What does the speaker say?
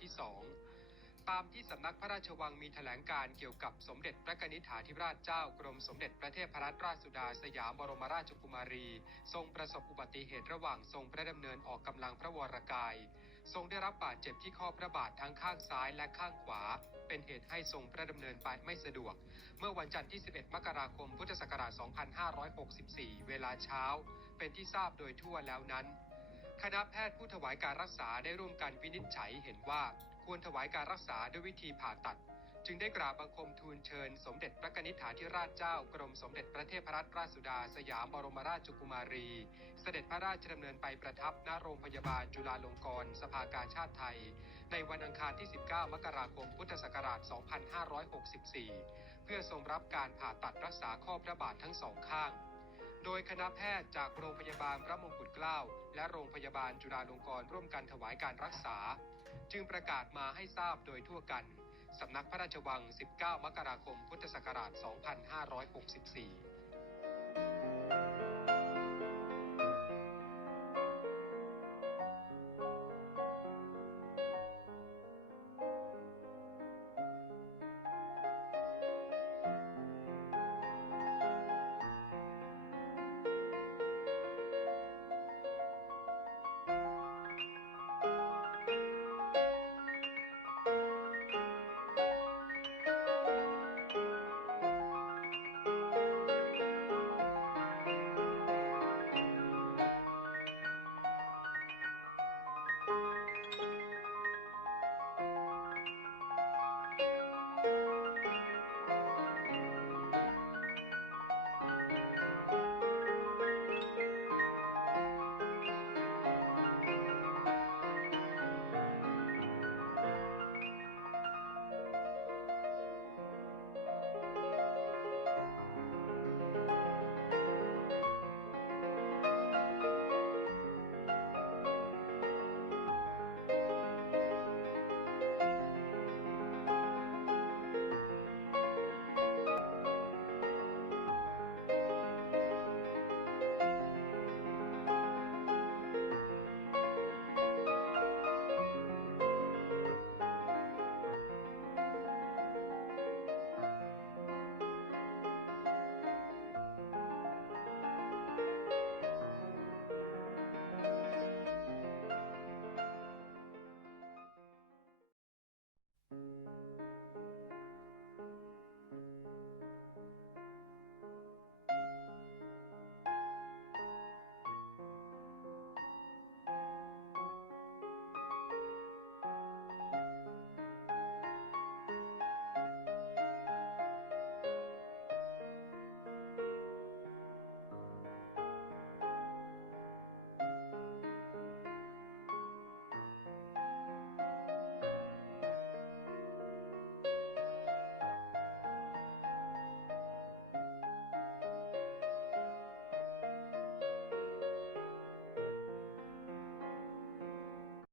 ที่สองตามที่สำนักพระราชวังมีแถลงการเกี่ยวกับสมเด็จพระนิธิฐาธิราชเจ้ากรมสมเด็จพระเทพรัตนราชสุดาสยามบรมราชกุมารี ทรงประสบอุบัติเหตุระหว่างทรงพระดำเนินออกกำลังพระวรกาย ทรงได้รับบาดเจ็บที่ข้อพระบาททั้งข้างซ้ายและข้างขวา เป็นเหตุให้ทรงพระดำเนินไปไม่สะดวก เมื่อวันจันทร์ที่ 11 มกราคมพุทธศักราช 2564 เวลาเช้า เป็นที่ทราบโดยทั่วแล้วนั้น คณะแพทย์ผู้ถวายการรักษาได้ร่วมกันวินิจฉัยเห็นว่าควรถวายการรักษาด้วยวิธีผ่าตัด จึงได้กราบบังคมทูลเชิญ สมเด็จพระนิธิฐาธิราชเจ้ากรมสมเด็จพระเทพรัตนราชสุดาสยามบรมราชกุมารี เสด็จพระราชดำเนินไปประทับณโรงพยาบาลจุฬาลงกรณ์สภากาชาติไทย ในวันอังคารที่ 19 มกราคมพุทธศักราช 2564 เพื่อทรงรับการผ่าตัดรักษาข้อพระบาททั้งสองข้าง โดยคณะแพทย์จากโรงพยาบาลพระมงกุฎเกล้า และโรงพยาบาลจุฬาลงกรณ์ร่วมกันถวายการรักษา จึงประกาศมาให้ทราบโดยทั่วกัน สำนักพระราชวัง 19 มกราคม พุทธศักราช 2564